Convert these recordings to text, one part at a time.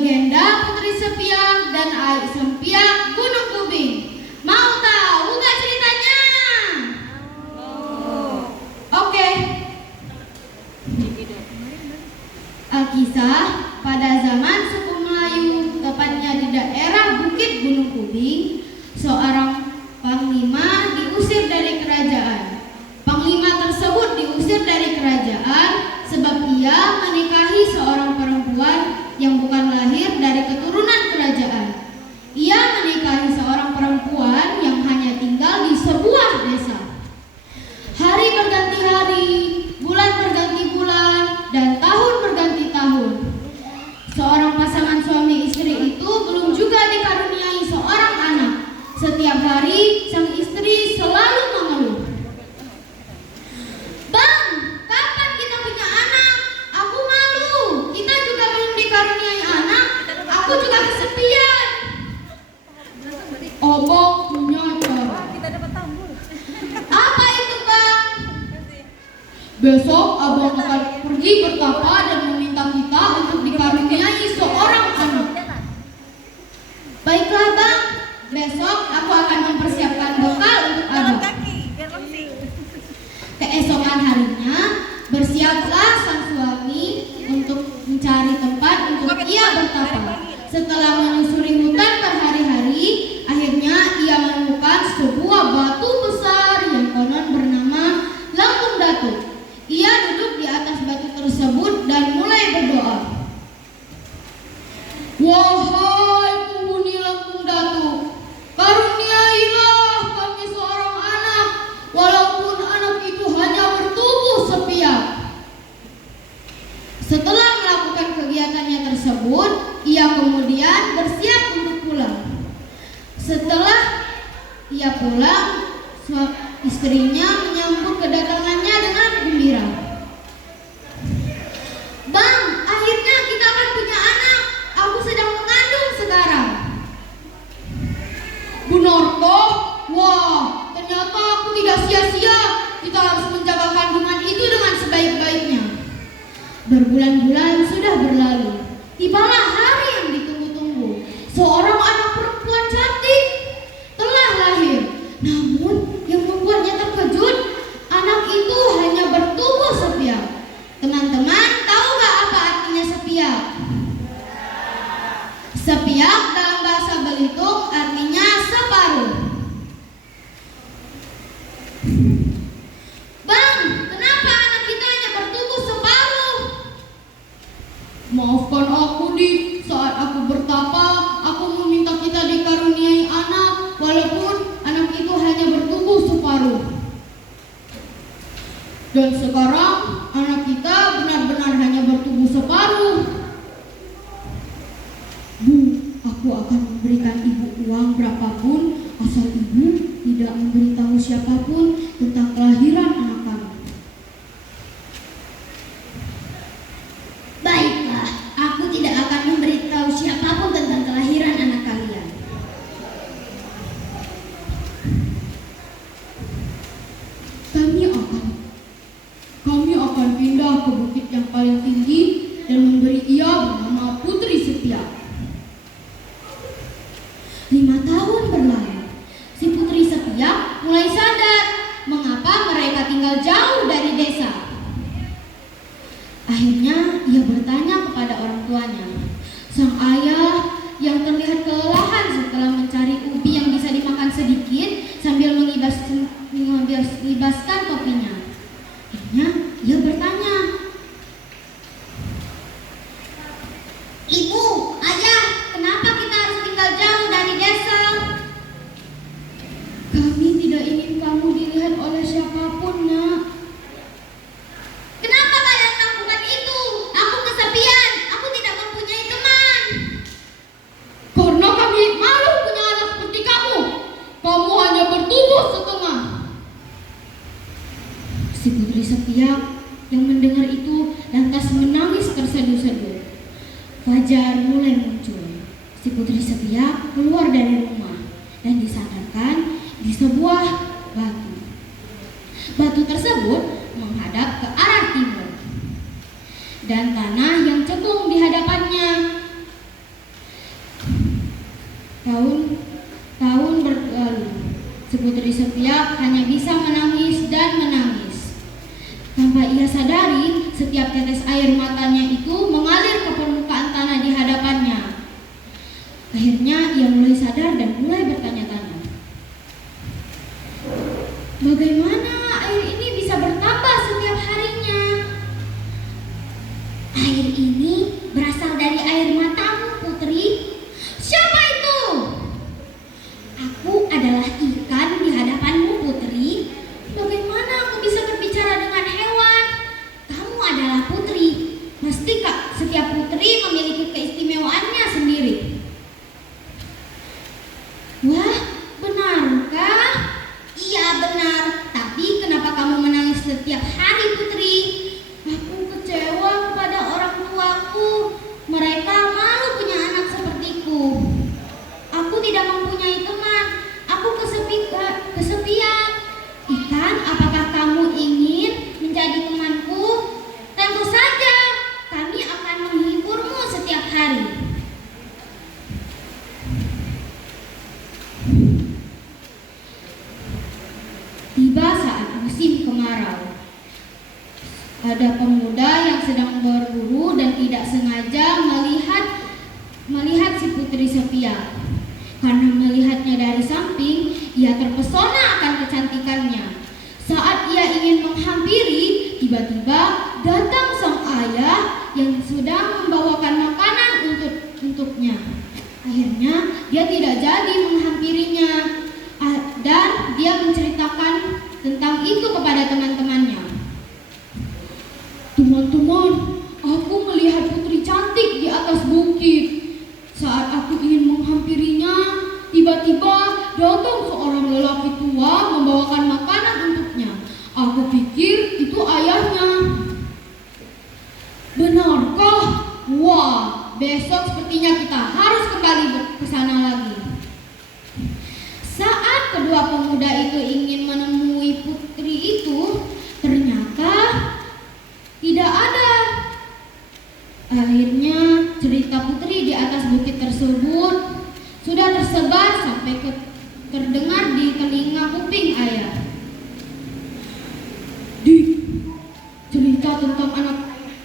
Legenda Putri Sepiak dan Aik Sempiak Gunung Kubing. Mau tahu gak ceritanya? Oke. Alkisah, pada zaman suku Melayu, tepatnya di daerah Bukit Gunung Kubing, seorang panglima diusir dari kerajaan. Panglima tersebut diusir dari kerajaan sebab ia menikahi seorang perempuan yang bukan lahir dari keturunan kerajaan. Ia menikahi seorang perempuan yang hanya tinggal di sebuah desa. Hari berganti hari, bulan berganti bulan, dan tahun berganti tahun. Seorang pasangan suami istri itu belum juga dikaruniai seorang anak. Setiap hari sang istri selalu mengeluh. "Bang, kapan kita punya anak? Aku malu. Kita juga belum dikaruniai anak. Aku juga kesepian." "Abang punya cara." "Apa itu, Bang?" "Besok abang akan pergi bertapa dan meminta kita untuk dikaruniai seorang anak." "Baiklah, Bang. Besok aku akan mempersiapkan bekal untuk abang." Keesokan harinya, bersiaplah sang suami untuk mencari tempat untuk ia bertapa. Setelah menyusuri hutan berhari-hari, akhirnya ia menemukan sebuah batu besar yang konon bernama Lambung Datuk. Ia duduk di atas batu tersebut dan mulai berdoa. "Wahai penghuni Lambung Datuk, karuniailah kami seorang anak, walaupun anak itu hanya bertubuh sepiak." Setelah melakukan kegiatannya tersebut, ia kemudian bersiap untuk pulang. Setelah ia pulang, istrinya menyambut kedatangannya dengan gembira. "Bang, akhirnya kita akan punya anak. Aku sedang mengandung sekarang." "Benar toh? Wah, ternyata aku tidak sia-sia. Kita harus menjaga kandungan itu dengan sebaik-baiknya." Berbulan-bulan sudah berlalu. Tibalah hari yang ditunggu-tunggu. Seorang anak perempuan cantik telah lahir. Namun yang membuatnya terkejut, anak itu hanya bertubuh sepiak. Teman-teman, tahu gak apa artinya sepiak? Sepiak dalam bahasa Belitung artinya separuh. "Bang, kenapa anak kita hanya bertubuh separuh?" "Maafkan aku, Dik. Saat aku bertapa, aku meminta kita dikaruniai anak, walaupun anak itu hanya bertubuh separuh. Dan sekarang anak kita benar-benar hanya bertubuh separuh. Bu, aku akan memberikan ibu uang berapapun asal ibu tidak memberitahu siapapun tentang kelahiran anak kami." "Baiklah, aku tidak akan memberitahu siapapun tentang kelahiran anak kalian." Kami akan pindah ke bukit yang paling tinggi dan memberi ia bernama Putri Sepiak." 5 tahun berlalu. Si Putri Sepiak mulai sadar mengapa mereka tinggal jauh dari desa. Akhirnya ia bertanya kepada orang tuanya. Sang ayah yang terlihat kelelahan setelah mencari ubi yang bisa dimakan sedikit sambil mengibaskan topinya. Akhirnya ia bertanya, "Ibu, ayah, kenapa kita harus tinggal jauh dari desa?" "Kami tidak ingin kamu dilihat oleh siapapun, Nak." "Kenapa kalian melakukan itu? Aku kesepian, aku tidak mempunyai teman." "Karena kami malu punya anak seperti kamu. Kamu hanya bertubuh setengah." Si Putri Sepiak yang mendengar itu lantas menangis terseduh-seduh. Fajar mulai muncul. Si Putri Sepiak keluar dari rumah dan disandarkan di sebuah batu. Batu tersebut menghadap ke arah timur dan tanah yang cekung di hadapannya. Tahun berlalu. Putri Sepia hanya bisa menangis dan menangis. Tanpa ia sadari, setiap tetes air matanya itu mengalir ke permukaan tanah di hadapannya. Akhirnya ia mulai sadar dan mulai bertanya-tanya. Bagaimana air ini bisa bertambah setiap harinya? Air ini berasal dari air matamu, Putri. Siapa itu? Aku adalah ikan di hadapanmu, Putri. Bagaimana aku bisa berbicara dengan hewan? Kamu adalah putri. Pasti Kak, setiap putri memiliki keistimewaannya sendiri. Wah, benarkah? Iya benar. Tapi kenapa kamu menangis setiap hari, Putri? Aku kecewa kepada orang tuaku. Mereka malu punya anak sepertiku. Aku tidak mempunyai teman. Aku kesepian. Ikan, apakah kamu ingin menjadi temanku? Tentu saja, Kami akan menghiburmu setiap hari. tiba saat musim kemarau. Ada pemuda yang sedang berburu dan tidak sengaja melihat si Putri Sepia. Karena melihatnya dari samping, ia terpesona akan kecantikannya. Saat ia ingin menghampiri, tiba-tiba datang sang ayah yang sedang membawakan makanan untuknya. Akhirnya dia tidak jadi menghampirinya, dan dia menceritakan tentang itu kepada teman-temannya. Teman-teman, aku melihat putri cantik di atas bukit. Saat aku ingin menghampirinya, tiba-tiba datang seorang lelaki tua membawakan makanan untuknya. Aku pikir itu ayahnya. Benarkah? Wah, besok sepertinya kita harus kembali ke sana lagi. Saat kedua pemuda itu ingin menemui putri itu, ternyata tidak ada. Akhirnya cerita putri di atas bukit tersebut sudah tersebar sampai terdengar di telinga kuping ayah. Dik, cerita tentang anak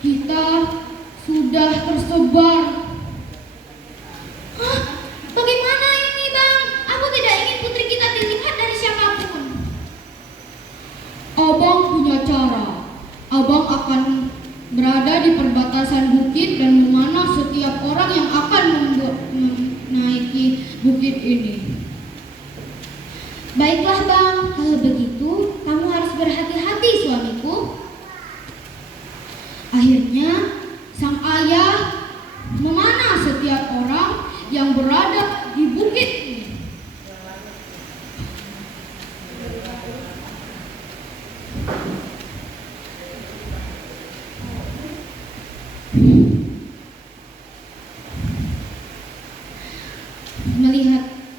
kita sudah tersebar. Hah? Bagaimana ini, Bang? Aku tidak ingin putri kita dilihat dari siapapun. Abang punya cara. Abang akan berada di perbatasan bukit dan memanah setiap orang yang akan menaiki bukit ini. Baiklah Bang, kalau begitu kamu harus berhati-hati suamiku. Akhirnya sang ayah memanah setiap orang yang berada di bukit ini.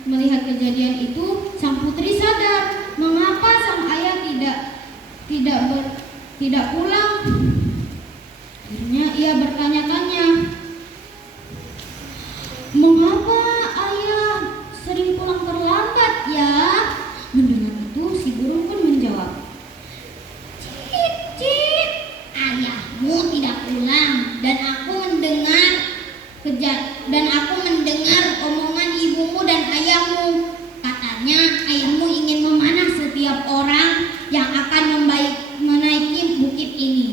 Melihat kejadian itu, sang putri sadar mengapa sang ayah tidak pulang. Akhirnya ia bertanya-tanya, mengapa ayah sering pulang terlambat ya? Mendengar itu, si burung pun menjawab, Cip, cip. Ayahmu tidak pulang dan aku mendengar omongan ibumu dan ayahmu. Katanya ayahmu ingin memanah setiap orang yang akan menaiki bukit ini.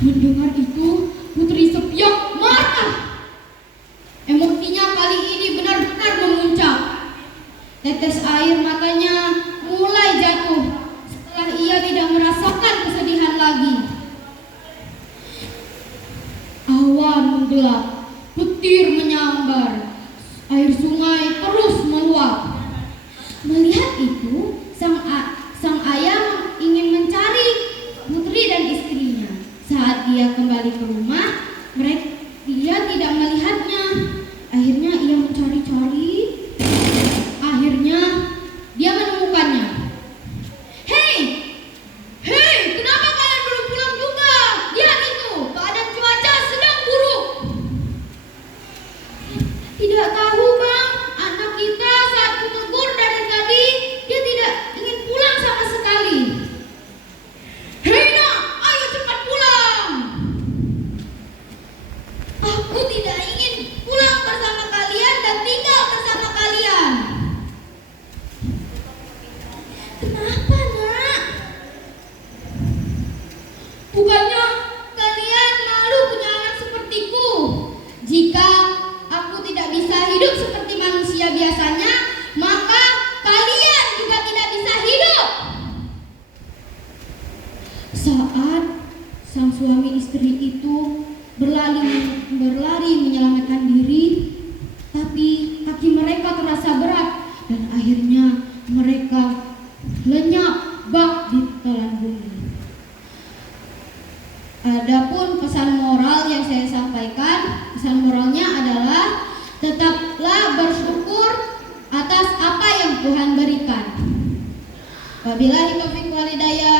Mendengar itu, Putri Sepia marah. Emosinya kali ini benar-benar memuncak. Tetes air matanya mulai jatuh setelah ia tidak merasakan kesedihan lagi. Awan menggelap, petir Aku tidak ingin pulang bersama kalian dan tinggal bersama kalian. Kenapa, Nak? Bukannya kalian malu punya anak sepertiku? Jika aku tidak bisa hidup seperti manusia biasanya, maka kalian juga tidak bisa hidup. Saat sang suami istri itu berlari menyelamatkan diri, tapi kaki mereka terasa berat dan akhirnya mereka lenyap bak di telan bumi. Adapun pesan moral yang saya sampaikan, pesan moralnya adalah tetaplah bersyukur atas apa yang Tuhan berikan. Wabillahi taufiq wal hidayah.